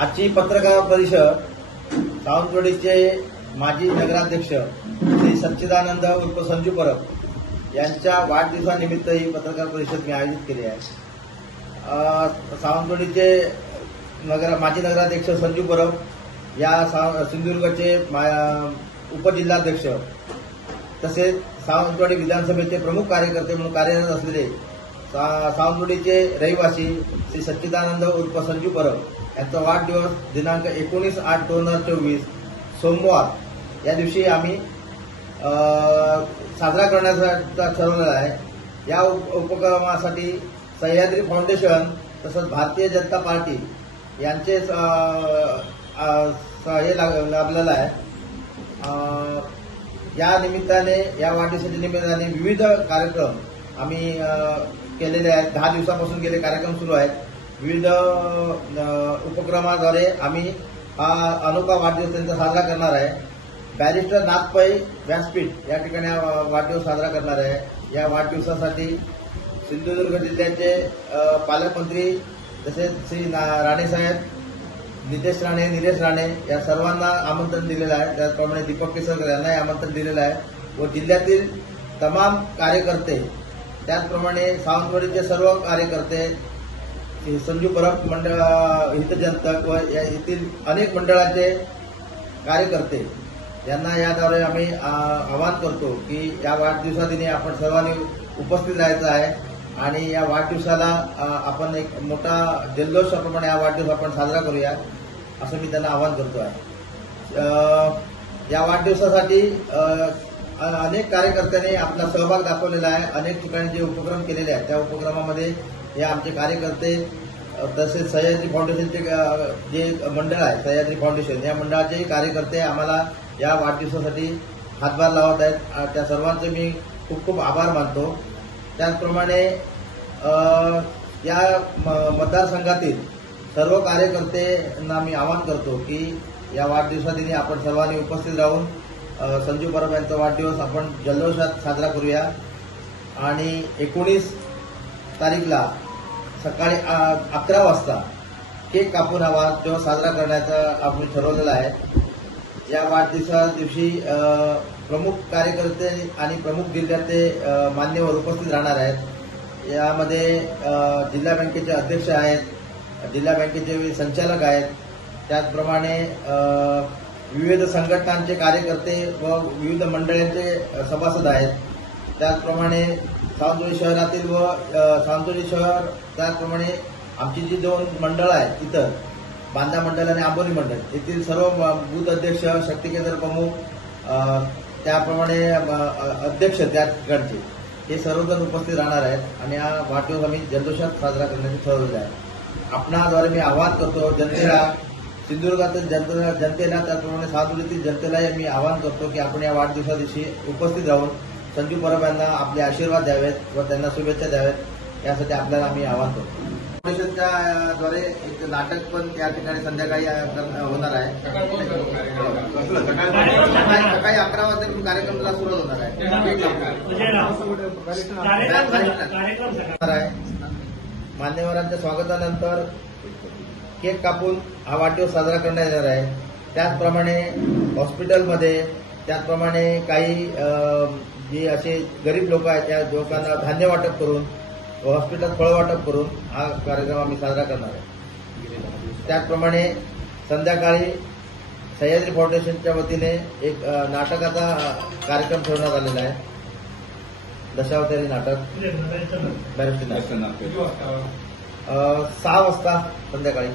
आजची पत्रकार परिषद सावंतवाडीचे माजी नगराध्यक्ष श्री सच्चिदानंद उर्फ संजू परब यांच्या वाढदिवसानिमित्त ही पत्रकार परिषद मी आयोजित केली आहे। सावंतवाडीचे माजी नगराध्यक्ष संजू परब या सिंधुदुर्गचे उपजिल्हाध्यक्ष तसेच सावंतवाडी विधानसभेचे प्रमुख कार्यकर्ते म्हणून कार्यरत असलेले सावंतवाडीचे रहिवासी श्री सच्चिदानंद उर्फ संजू परब यांचा वाढदिवस दिनांक 19/8/2024 सोमवार या दिवशी आम्ही साजरा करण्याचा ठरवलेला आहे। या उपक्रमासाठी सह्याद्री फाउंडेशन तसंच भारतीय जनता पार्टी यांचे हे लाभलेलं आहे। या निमित्ताने या वाढदिवसाच्या निमित्ताने विविध कार्यक्रम आम्ही केलेले आहेत। 10 दिवसापासून गेले कार्यक्रम सुरू आहेत। विविध उपक्रमाद्वारे आम्ही हा अनोखा वाढदिवस त्यांचा साजरा करणार आहे। बॅरिस्टर नाथ पै व्यासपीठ या ठिकाणी वाढदिवस साजरा करणार आहे। या वाढदिवसासाठी सिंधुदुर्ग जिल्ह्याचे पालकमंत्री तसेच श्री राणेसाहेब, नितेश राणे, निलेश राणे या सर्वांना आमंत्रण दिलेलं आहे। त्याचप्रमाणे दीपक केसरकर यांनाही आमंत्रण दिलेलं आहे व जिल्ह्यातील तमाम कार्यकर्ते त्याचप्रमाणे सावंतवाडीचे सर्व कार्यकर्ते संजू परब मंडळ हितचिंतक व येथील अनेक मंडळाचे कार्यकर्ते यांना याद्वारे आम्ही आवाहन करतो की या वाढदिवसादिनी आपण सर्वांनी उपस्थित राहायचं आहे आणि या वाढदिवसाला आपण एक मोठा जल्लोषाप्रमाणे हा वाढदिवस आपण साजरा करूया असं मी त्यांना आवाहन करतो आहे। या वाढदिवसासाठी अनेक कार्यकर्त्यांनी आपला सहभाग दाखवलेला आहे। अनेक ठिकाणी जे उपक्रम केलेले आहेत त्या उपक्रमामध्ये हे आमचे कार्यकर्ते तसेच सह्याद्री फाउंडेशनचे जे मंडळ आहे सह्याद्री फाउंडेशन या मंडळाचेही कार्यकर्ते आम्हाला या वाढदिवसासाठी हातभार लावत आहेत। त्या सर्वांचे मी खूप खूप आभार मानतो। त्याचप्रमाणे या मतदारसंघातील सर्व कार्यकर्त्यांना मी आवाहन करतो की या वाढदिवसादिनी आपण सर्वांनी उपस्थित राहून संजू परब यांचा वाढदिवस आपण जल्लोषात साजरा करूया आणि 19 तारीखला सकाळी 11 वाजता केक कापून हा वाढदिवस साजरा करण्याचं आपण ठरवलेलं आहे। या वाढदिवसा दिवशी प्रमुख कार्यकर्ते आणि प्रमुख जिल्ह्यातले मान्यवर उपस्थित राहणार आहेत। यामध्ये जिल्हा बँकेचे अध्यक्ष आहेत, जिल्हा बँकेचे संचालक आहेत, त्याचप्रमाणे विविध संघटनांचे कार्यकर्ते व विविध मंडळांचे सभासद आहेत। त्याचप्रमाणे सावंतवाडी शहरातील व सावंतवाडी शहर त्याचप्रमाणे आमची जी 2 मंडळं आहेत इतर बांधा मंडळ आणि आंबोली मंडळ येथील सर्व बूथ अध्यक्ष, शक्ती केंद्र प्रमुख त्याप्रमाणे अध्यक्ष त्या ठिकाणचे हे सर्वजण उपस्थित राहणार आहेत आणि हा वाढदिवस आम्ही जल्लोषात साजरा करण्याचे ठरवले आहे। आपणाद्वारे मी आवाहन करतो जनतेला, सिंधुदुर्गातील जनतेला त्याचप्रमाणे सावंतवाडीतील जनतेलाही मी आवाहन करतो की आपण या वाढदिवसा दिवशी उपस्थित राहून संजू परब यांना आपले आशीर्वाद द्यावेत व त्यांना शुभेच्छा द्यावेत यासाठी आपल्याला आम्ही आवाहन करतो। फाउंडेशनच्या द्वारे एक नाटक पण त्या ठिकाणी संध्याकाळी होणार आहे। सकाळी 11 वाजता कार्यक्रमाला सुरुवात होणार आहे। मान्यवरांच्या स्वागतानंतर केक कापून हा वाढदिवस साजरा करण्यात येणार आहे। त्याचप्रमाणे हॉस्पिटलमध्ये त्याचप्रमाणे काही जे असे गरीब लोक आहेत त्या लोकांना धान्य वाटप करून हॉस्पिटलात फळ वाटप करून हा कार्यक्रम आम्ही साजरा करणार आहे। त्याचप्रमाणे संध्याकाळी सह्याद्री फाउंडेशनच्या वतीने एक नाटकाचा कार्यक्रम ठेवण्यात आलेला आहे। दशावतारी नाटक 6 वाजता संध्याकाळी।